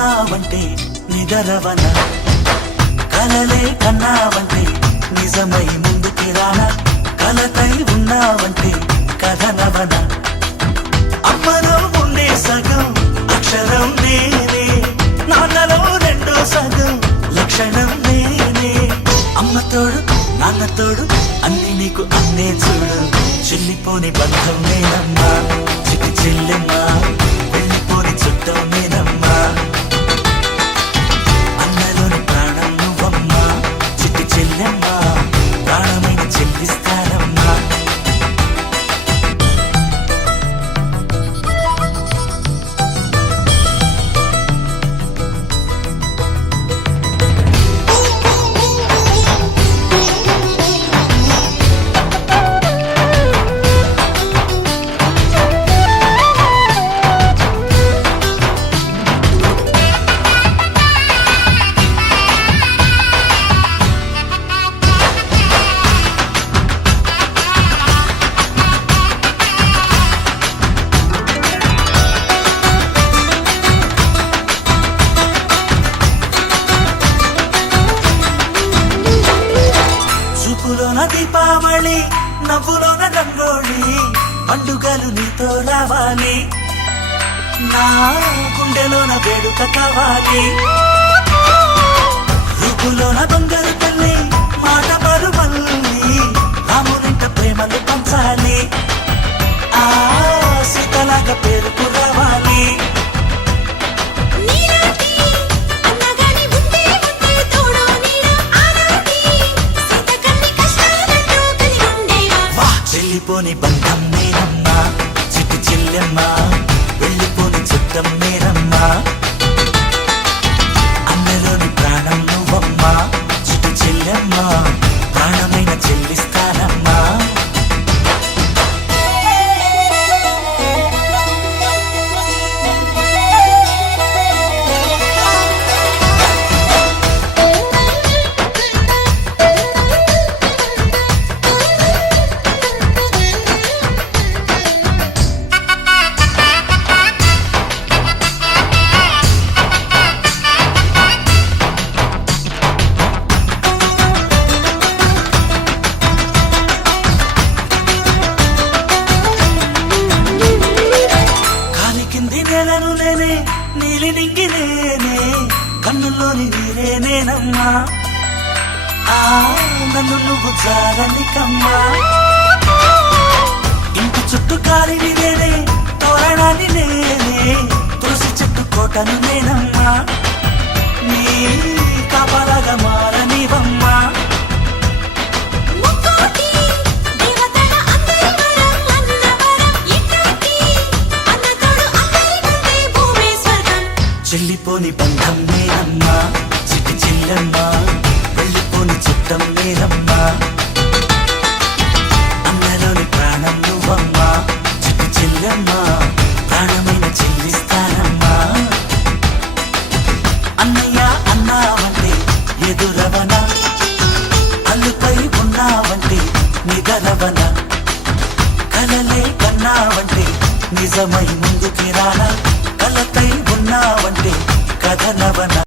ఉన్నావంటే నిదరవన, కలలే కన్నావంటే నిజమై ముందుకి రానా, కలతై ఉన్నావంటే కథనవన. అమ్మలో ఉండే సగం అక్షరం నేనే, నాన్నలో రెండో సగం లక్షణం నేనే. అమ్మ తోడు నాన్న తోడు అన్ని నీకు అన్నే చూడు, చెల్లిపోని బంధం నేనమ్మా, చిట్టి చెల్లెమ్మా, వెళ్ళిపోని చుట్టం నేనమ్మా. అన్నలోని ప్రాణం నువ్వమ్మా, చిట్టి చెల్లెమ్మా, ప్రాణమైన చెల్లిస్తానమ్మా. చూపులోన దీపావళి, నవ్వులోన రంగోళి, పండుగలు నీతో రావాలి, నా గుండెలోన వేడుక కావాలి. రూపులోన బంగారు తల్లి, మాట పరుమల్లి, రామునింట ప్రేమలు పంచాలి, ఆ సీతలాగా పేరుకు రావాలి. వెళ్ళిపోని బంధం నేనమ్మా, చిట్టి చెల్లెమ్మా, వెళ్ళిపోని చుట్టం నేనమ్మా. అన్నలోని ప్రాణం నువ్వమ్మా, చిట్టి చెల్లెమ్మా, ప్రాణమైన చెల్లిస్తానమ్మా. నేలను నేనే, నీలి నింగి నేనే, కన్నుల్లోని నీరే నేనమ్మా, ఆ నన్ను నువ్వు జారనికమ్మా. ఇంటి చుట్టూ కాలిని నేనే, తోరణాన్ని నేనే, తులసి చెట్టు కోటను నేనమ్మా, నీ కాపలాగా మారనివమ్మా. చెల్లిపోని బంధం నేనమ్మా, చిట్టి చెల్లెమ్మా, వెళ్ళిపోని చుట్టం నేనమ్మా. అన్నలోని ప్రాణం నువ్వమ్మా, చిట్టి చెల్లెమ్మా, ప్రాణమైన చెల్లిస్తానమ్మా. అన్నయ్య అన్నావంటే ఎదురవన, అల్లుపై ఉన్నావంటే నిదరవన, కలలే కన్నావంటే నిజమై ముందుకి రానా, కలతై ఉన్నావంటే కథనవన.